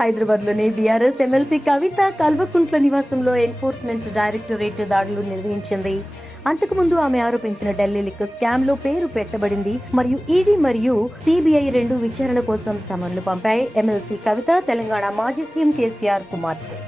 హైదరాబాద్లోని BRS MLC కవిత కల్వకుంట్ల నివాసంలో enforcement directorate దాడులు నిర్వహించింది. అంతకుముందు ఆమె ఆరోపించిన ఢిల్లీ లిక్కర్ స్కామ్ లో పేరు పెట్టబడింది మరియు ఈడీ మరియు సిబిఐ రెండు విచారణ కోసం సమన్లు పంపాయి. ఎమ్మెల్సీ కవిత తెలంగాణ మాజీ సీఎం కేసీఆర్ కుమార్తె.